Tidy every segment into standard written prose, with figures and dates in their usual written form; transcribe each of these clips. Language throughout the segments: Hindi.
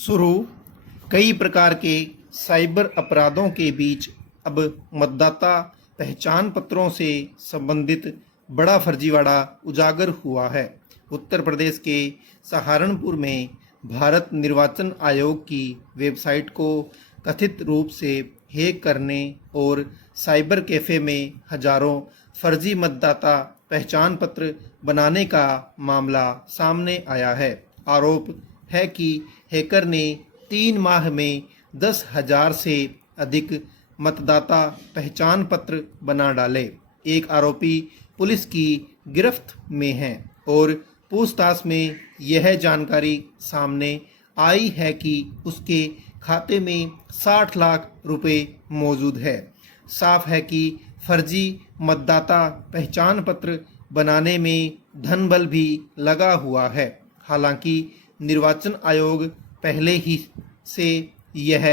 शुरू कई प्रकार के साइबर अपराधों के बीच अब मतदाता पहचान पत्रों से संबंधित बड़ा फर्जीवाड़ा उजागर हुआ है। उत्तर प्रदेश के सहारनपुर में भारत निर्वाचन आयोग की वेबसाइट को कथित रूप से हैक करने और साइबर कैफ़े में हजारों फर्जी मतदाता पहचान पत्र बनाने का मामला सामने आया है। आरोप है कि हैकर ने 3 माह में 10,000 से अधिक मतदाता पहचान पत्र बना डाले। एक आरोपी पुलिस की गिरफ्त में है और पूछताछ में यह जानकारी सामने आई है कि उसके खाते में 60 लाख रुपए मौजूद है। साफ है कि फर्जी मतदाता पहचान पत्र बनाने में धनबल भी लगा हुआ है। हालांकि निर्वाचन आयोग पहले ही से यह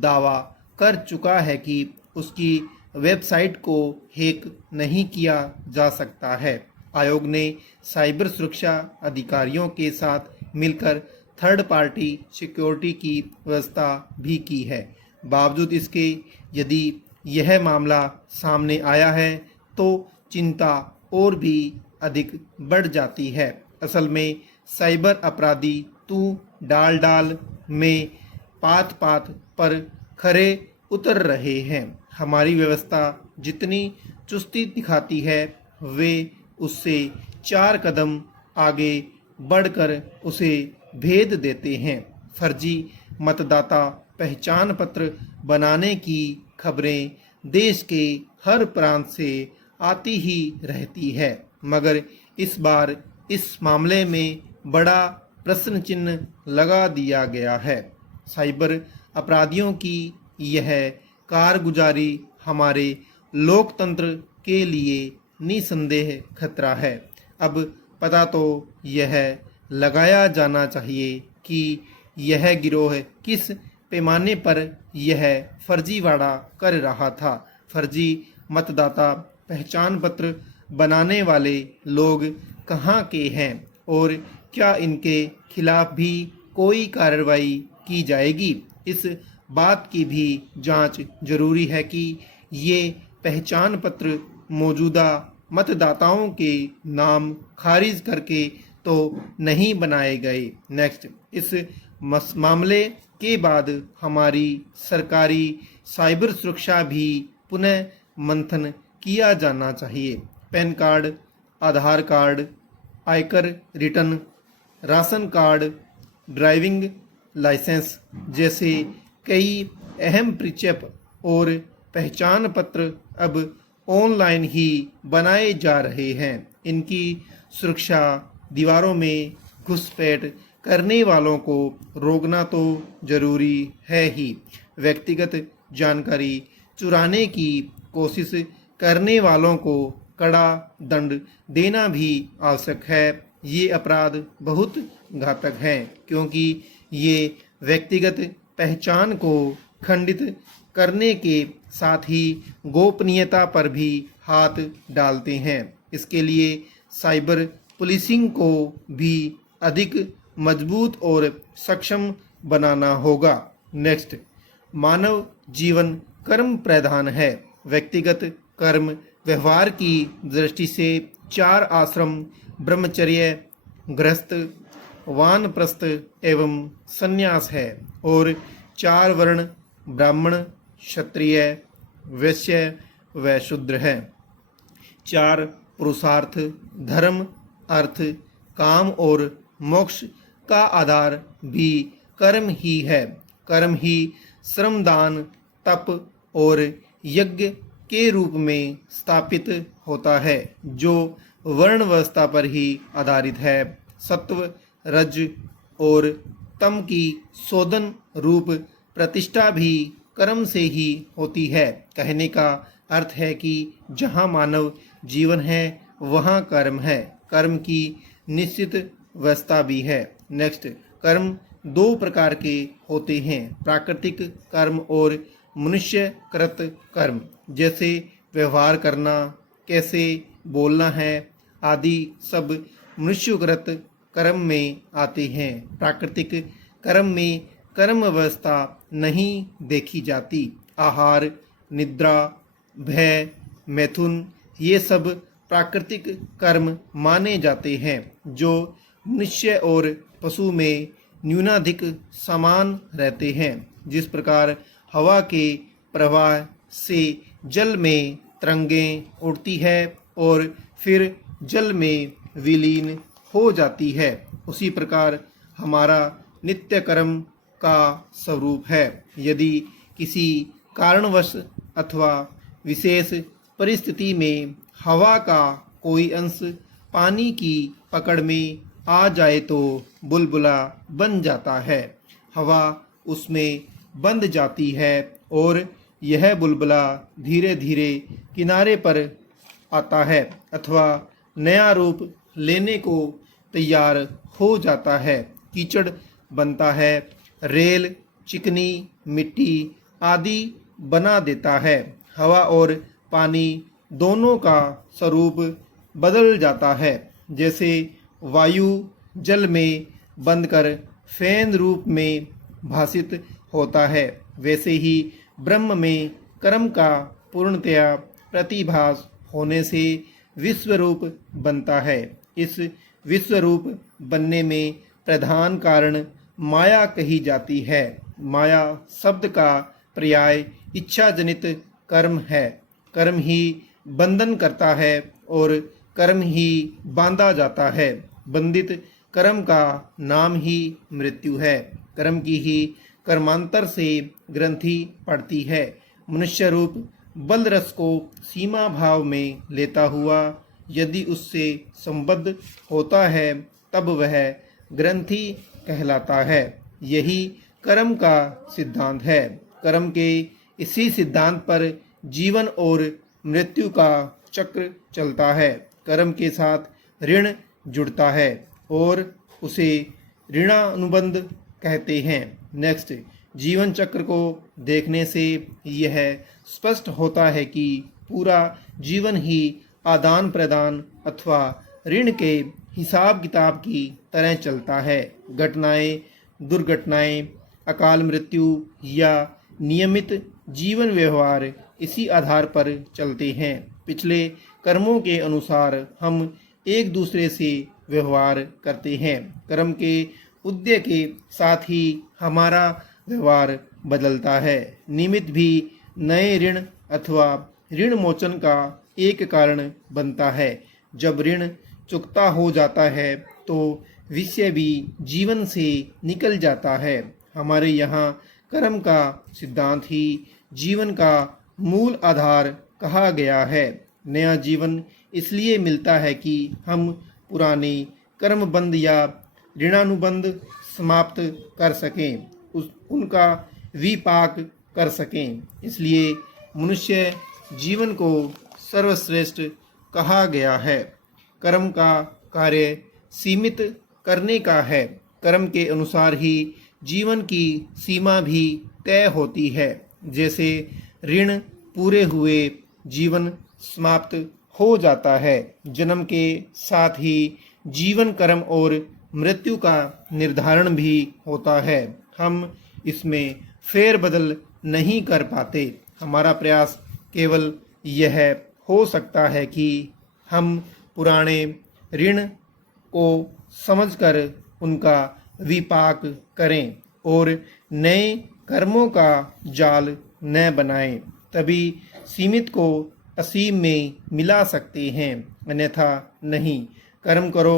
दावा कर चुका है कि उसकी वेबसाइट को हैक नहीं किया जा सकता है। आयोग ने साइबर सुरक्षा अधिकारियों के साथ मिलकर थर्ड पार्टी सिक्योरिटी की व्यवस्था भी की है। बावजूद इसके यदि यह मामला सामने आया है तो चिंता और भी अधिक बढ़ जाती है। असल में साइबर अपराधी तू डाल में पात पात पर खरे उतर रहे हैं। हमारी व्यवस्था जितनी चुस्ती दिखाती है वे उससे 4 कदम आगे बढ़कर उसे भेद देते हैं। फर्जी मतदाता पहचान पत्र बनाने की खबरें देश के हर प्रांत से आती ही रहती है, मगर इस बार इस मामले में बड़ा प्रश्न चिन्ह लगा दिया गया है। साइबर अपराधियों की यह कारगुजारी हमारे लोकतंत्र के लिए निसंदेह खतरा है। अब पता तो यह लगाया जाना चाहिए कि यह गिरोह किस पैमाने पर यह फर्जीवाड़ा कर रहा था। फर्जी मतदाता पहचान पत्र बनाने वाले लोग कहाँ के हैं और क्या इनके खिलाफ भी कोई कार्रवाई की जाएगी। इस बात की भी जांच जरूरी है कि ये पहचान पत्र मौजूदा मतदाताओं के नाम खारिज करके तो नहीं बनाए गए। नेक्स्ट, इस मामले के बाद हमारी सरकारी साइबर सुरक्षा भी पुनः मंथन किया जाना चाहिए। पैन कार्ड, आधार कार्ड, आयकर return, ration card, driving licence जैसे कई अहम परिचय और पहचान पत्र अब ऑनलाइन ही बनाए जा रहे हैं। इनकी सुरक्षा दीवारों में घुसपैठ करने वालों को रोकना तो जरूरी है ही। व्यक्तिगत जानकारी चुराने की कोशिश करने वालों को कड़ा दंड देना भी आवश्यक है। ये अपराध बहुत घातक हैं क्योंकि ये व्यक्तिगत पहचान को खंडित करने के साथ ही गोपनीयता पर भी हाथ डालते हैं। इसके लिए साइबर पुलिसिंग को भी अधिक मजबूत और सक्षम बनाना होगा। नेक्स्ट, मानव जीवन कर्म प्रधान है। व्यक्तिगत कर्म व्यवहार की दृष्टि से 4 आश्रम ब्रह्मचर्य, गृहस्थ, वानप्रस्थ एवं संन्यास है और 4 वर्ण ब्राह्मण, क्षत्रिय, वैश्य व शूद्र है। 4 पुरुषार्थ धर्म, अर्थ, काम और मोक्ष का आधार भी कर्म ही है। कर्म ही श्रमदान, तप और यज्ञ के रूप में स्थापित होता है जो वर्ण व्यवस्था पर ही आधारित है। सत्व, रज और तम की शोधन रूप प्रतिष्ठा भी कर्म से ही होती है। कहने का अर्थ है कि जहाँ मानव जीवन है वहाँ कर्म है। कर्म की निश्चित व्यवस्था भी है। नेक्स्ट, कर्म 2 प्रकार के होते हैं, प्राकृतिक कर्म और मनुष्यकृत कर्म। जैसे व्यवहार करना, कैसे बोलना है आदि सब मनुष्यकृत कर्म में आते हैं। प्राकृतिक कर्म में कर्म व्यवस्था नहीं देखी जाती। आहार, निद्रा, भय, मैथुन ये सब प्राकृतिक कर्म माने जाते हैं जो मनुष्य और पशु में न्यूनाधिक समान रहते हैं। जिस प्रकार हवा के प्रवाह से जल में तरंगें उड़ती है और फिर जल में विलीन हो जाती है, उसी प्रकार हमारा नित्य कर्म का स्वरूप है। यदि किसी कारणवश अथवा विशेष परिस्थिति में हवा का कोई अंश पानी की पकड़ में आ जाए तो बुलबुला बन जाता है, हवा उसमें बंध जाती है और यह बुलबुला धीरे धीरे किनारे पर आता है अथवा नया रूप लेने को तैयार हो जाता है। कीचड़ बनता है, रेल, चिकनी मिट्टी आदि बना देता है। हवा और पानी दोनों का स्वरूप बदल जाता है। जैसे वायु जल में बंधकर फैन रूप में भासित होता है, वैसे ही ब्रह्म में कर्म का पूर्णतया प्रतिभास होने से विश्वरूप बनता है। इस विश्वरूप बनने में प्रधान कारण माया कही जाती है। माया शब्द का पर्याय इच्छा जनित कर्म है। कर्म ही बंधन करता है और कर्म ही बांधा जाता है। बंधित कर्म का नाम ही मृत्यु है। कर्म की ही कर्मांतर से ग्रंथि पड़ती है। मनुष्य रूप बल रस को सीमा भाव में लेता हुआ यदि उससे संबद्ध होता है तब वह ग्रंथि कहलाता है। यही कर्म का सिद्धांत है। कर्म के इसी सिद्धांत पर जीवन और मृत्यु का चक्र चलता है। कर्म के साथ ऋण जुड़ता है और उसे ऋणानुबंध कहते हैं। नेक्स्ट, जीवन चक्र को देखने से यह स्पष्ट होता है कि पूरा जीवन ही आदान प्रदान अथवा ऋण के हिसाब किताब की तरह चलता है। घटनाएं, दुर्घटनाएं, अकाल मृत्यु या नियमित जीवन व्यवहार इसी आधार पर चलते हैं। पिछले कर्मों के अनुसार हम एक दूसरे से व्यवहार करते हैं। कर्म के उदय के साथ ही हमारा व्यवहार बदलता है। निमित्त भी नए ऋण अथवा ऋण मोचन का एक कारण बनता है। जब ऋण चुकता हो जाता है तो विषय भी जीवन से निकल जाता है। हमारे यहाँ कर्म का सिद्धांत ही जीवन का मूल आधार कहा गया है। नया जीवन इसलिए मिलता है कि हम पुराने कर्मबंध या ऋणानुबंध समाप्त कर सकें, उनका विपाक कर सकें। इसलिए मनुष्य जीवन को सर्वश्रेष्ठ कहा गया है। कर्म का कार्य सीमित करने का है। कर्म के अनुसार ही जीवन की सीमा भी तय होती है। जैसे ऋण पूरे हुए जीवन समाप्त हो जाता है। जन्म के साथ ही जीवन, कर्म और मृत्यु का निर्धारण भी होता है। हम इसमें फेरबदल नहीं कर पाते। हमारा प्रयास केवल यह हो सकता है कि हम पुराने ऋण को समझकर उनका विपाक करें और नए कर्मों का जाल न बनाएं। तभी सीमित को असीम में मिला सकते हैं, अन्यथा नहीं। कर्म करो,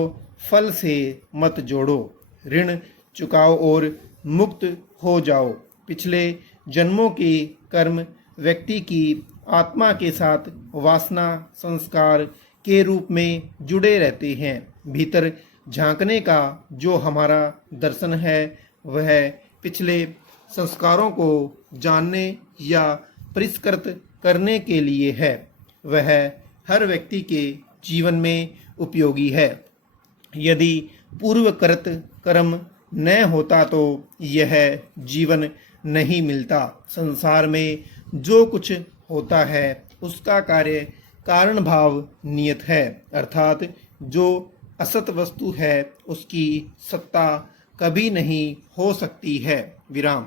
फल से मत जोड़ो। ऋण चुकाओ और मुक्त हो जाओ। पिछले जन्मों के कर्म व्यक्ति की आत्मा के साथ वासना संस्कार के रूप में जुड़े रहते हैं। भीतर झांकने का जो हमारा दर्शन है वह पिछले संस्कारों को जानने या परिष्कृत करने के लिए है। वह हर व्यक्ति के जीवन में उपयोगी है। यदि पूर्वकृत कर्म न होता तो यह जीवन नहीं मिलता। संसार में जो कुछ होता है उसका कार्य कारण भाव नियत है, अर्थात जो असत वस्तु है उसकी सत्ता कभी नहीं हो सकती है। विराम।